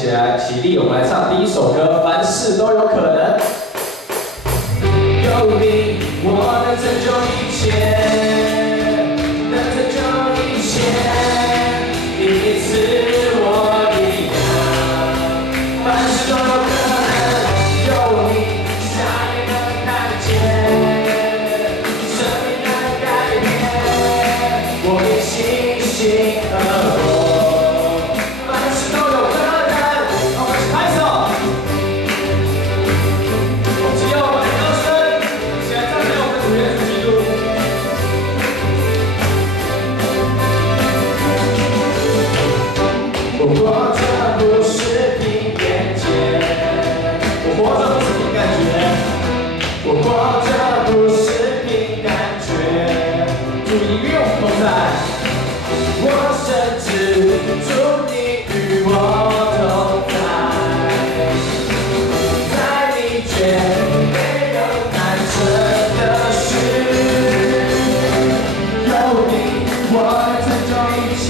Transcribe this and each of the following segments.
起来，起立，我们来唱第一首歌，凡事都有可能。有你，我能拯救一切，能拯救一切，你赐我力量，凡事都有可能。有你，下也能看见，生命能改变，我以信心而活。 我活着不是凭眼见，我活着不是凭感觉，我活着不是凭感觉。主你与我同在，我深知主你与我同在，在你却没有难成的事，有你我能拯救一切。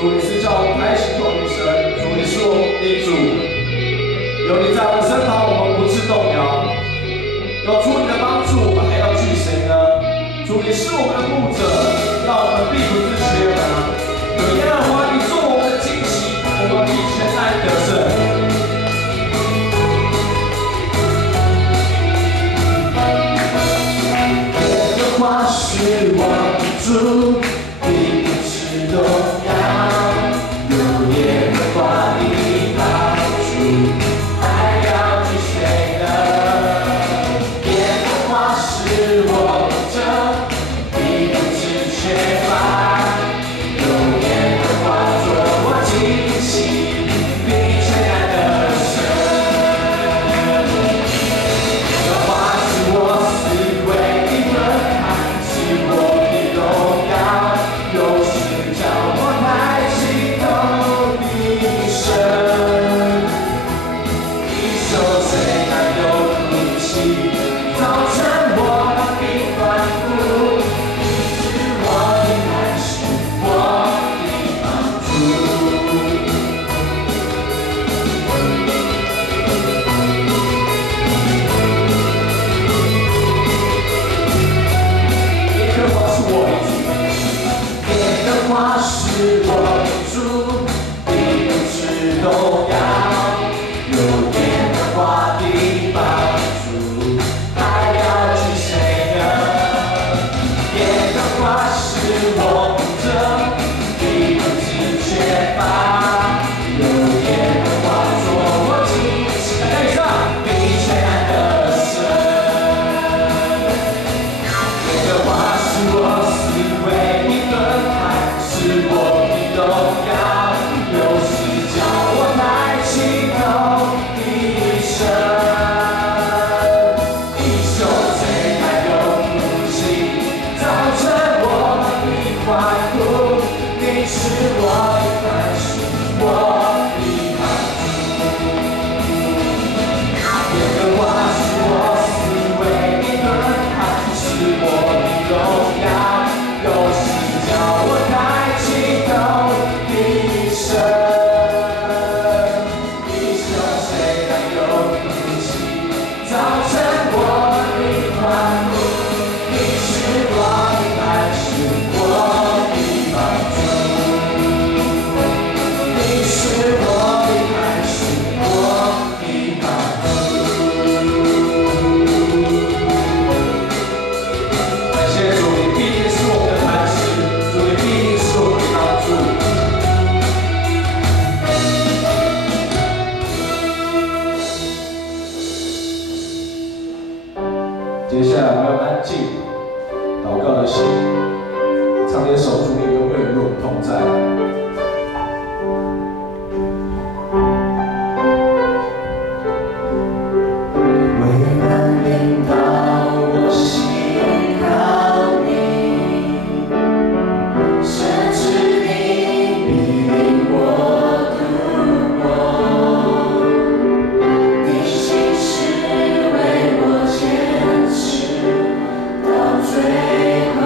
主，你是叫我们开心同一生，主，你是有你在我们身旁，我们不致动摇。有主你的帮助，我们还要惧谁呢？主你是我们的牧者，让我们必不致缺乏。有耶和华你做我们的旌旗，我们必全然得胜。耶和华是我的主，必不致动摇。有耶和华的帮助，还要惧谁呢？耶和华是我的，必不致缺乏。有耶和华做我旌旗，必全然得胜。耶和华是我思维的盾牌，是我的荣耀，有时叫我抬起头的神。一首虽然有哭泣，早晨我必欢呼，你是我的磐石，我的帮助。耶和华是我的主，耶和华是我的主，必不致动摇。有耶和华的帮助，还要惧谁呢？耶和华是我的，必不致缺乏。有耶和华做我旌旗，大家一起，必全然得胜。耶和华是我思维的盾牌，是我的荣耀，有时叫我抬起头的神。一宿虽然有哭泣，早晨我必欢呼，你是我的磐石，我的帮助。耶和华是我思维的盾牌，是我的荣耀，有时叫我抬起头的神。一宿虽然有哭泣，早晨我必欢呼，你是我的磐石，我的帮助。你是我的磐石，我的帮助。感谢主，你必定是我们的磐石，主你必定是我们的帮助。接下来我们要安静祷告的心，唱这首主你永远与我们同在。为难领导我心靠你，甚至你必领我度过。你心是为我坚持到最后。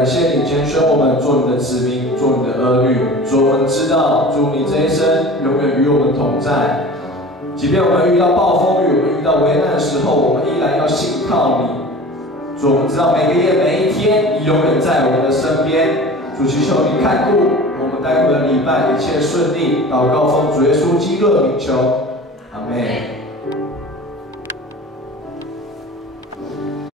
感谢你拣选我们做你的子民，做你的儿女。主，我们知道，主你这一生永远与我们同在。即便我们遇到暴风雨，我们遇到危难的时候，我们依然要信靠你。主，我们知道每个夜每一天，你永远在我们的身边。主，祈求你看顾我们待会的礼拜一切顺利。祷告奉主耶稣基督的名求，阿门。